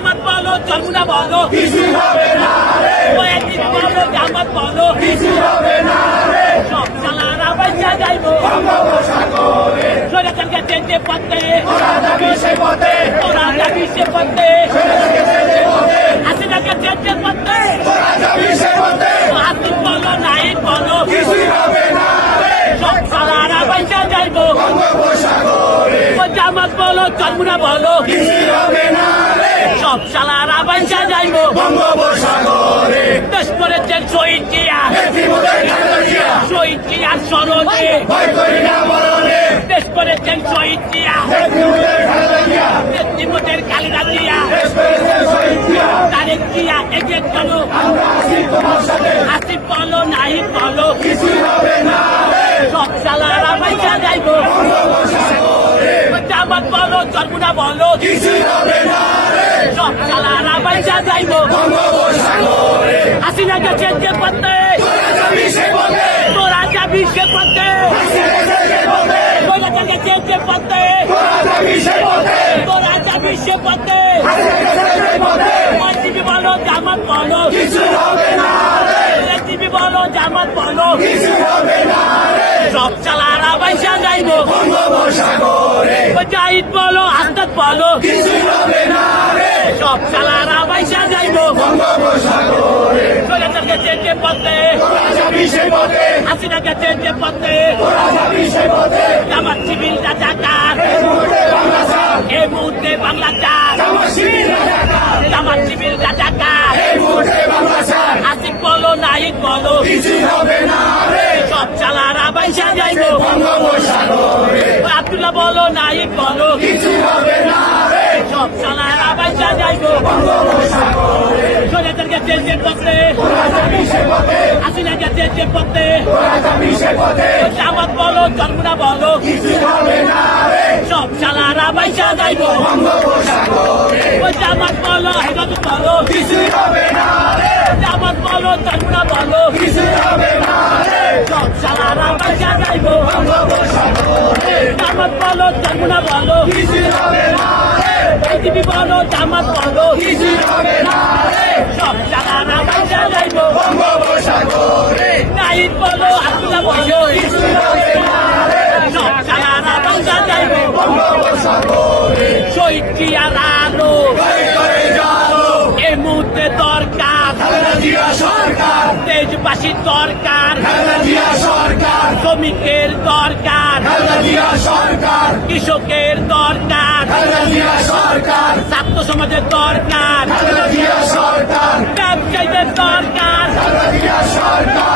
জামাত বলো চরমুনা বলো কিছু হবে না রে, একদিন বলো জামাত বলো কিছু হবে না রে, সব চালারা বাইচা যাইবো বঙ্গোপসাগরে সোনাকে চেঞ্জে পথে ওরা যাবি সে পথে, ওরা যাবি সে পথে ছেলেকে ছেড়ে পথে, হাসিনাকে চেঞ্জে পথে ওরা যাবি সে পথে, আসিফ বলো নাহিদ বলো কিছু হবে না রে, সব চালারা বাইচা যাইবো বঙ্গোপসাগরে জামাত বলো চরমুনা বলো কিছু হবে না রে, সব চালারা বাইচা যাইবো বঙ্গোপসাগরে দেশ করেছেন শহীদ জিয়া পৃথিবীতে খালেদা জিয়া, শহীদ জিয়ার স্মরণে ভয় করি না মরণে, দেশ করেছেন শহীদ জিয়া পৃথিবীতে খালেদা জিয়া, নেতৃত্বের খালেদা জিয়া দেশ করেছে শহীদ জিয়া, তারেক জিয়া এগিয়ে চলো আমরা আছি তোমার সাথে, আসিফ বলো নাহিদ বলো কিছু হবে না রে, সব চালারা বাইচা যাইবো বঙ্গোপসাগরে জামাত বলো চরমুনা বলো কিছু হবে না রে, সব চালারা বাইচা যাইবো বঙ্গোপসাগরে হাসিনাকে চেঞ্জে পথে ওরা যাবি সে পথে, তোরা যাবি সে পথে ছেলেকে ছেড়ে পথে, সোনাকে চেঞ্জে পথে ওরা যাবি সে পথে, তোরা যাবি সে পথে ছেলেকে ছেড়ে পথে, টিভি বলো জামাত বলো কিছু হবে না রে, টিভি বলো জামাত বলো কিছু হবে না রে, সব চালারা বাইসা যাইবো বঙ্গোপসাগরে জাহিদ বলো আস্তাদ বলো কিছু হবে না রে, সব চালারা বাইসা যাইবো বঙ্গোপসাগরে সোনাকে চেঞ্জে পথে ওরা যাবি সে পথে, হাসিনাকে চেঞ্জে পথে ওরা যাবি সে পথে, জামাত সিভিল রাজাকার এই মুহূর্তে বাংলা ছাড়, এই মুহূর্তে বাংলা চার আমার শিবির রাজাকার, জামাত সিভিল রাজাকার এই মুহূর্তে বাংলা ছাড়, আসিফ বলো নাহিদ বলো কিছু হবে না রে, সব চালারা বাইসা যাইবো বঙ্গোপসাগরে আব্দুল্লাহ বলো নাহিদ বলো কিছু হবে না রে, সব চালারা বাইসা যাইবো বঙ্গোপসাগরে সোনাকে চেঞ্জে পথে ওরা যাবি সে পথে, হাসিনাকে চেঞ্জে পথে ওরা যাবি সে পথে, জামাত বলো চরমুনা বলো কিছু হবে না রে, সব চালারা বাইসা যাইবো বঙ্গোপসাগরে জামাত বলো হেফাজত বলো কিছু হবে না রে, জামাত বলো চরমুনা বলো কিছু হবে না রে, সব চালারা বাইসা যাইবো বঙ্গোপসাগরে জামাত বলো চরমুনা বলো কিছু হবে না রে, টিভি বলো জামাত বলো কিছু হবে না রে, সব চালারা বাইসা যাইবো বঙ্গোপসাগরে নাহিদ বলো আব্দুল্লাহ বলো কিছু হবে না রে, সব চালারা বাইসা যাইবো বঙ্গোপসাগরে শহীদ জিয়ার আলো ভয় করে জানো, এই মুহূর্তে দরকার খালেদা জিয়া সরকার, দেশবাসীর দরকার খালেদা জিয়া সরকার, শ্রমিকের দরকার খালেদা জিয়া সরকার, কৃষকের দরকার খালেদা জিয়া সরকার, ছাত্র সমাজের দরকার খালেদা জিয়া সরকার, ব্যবসায়ীদের দরকার খালেদা জিয়া সরকার,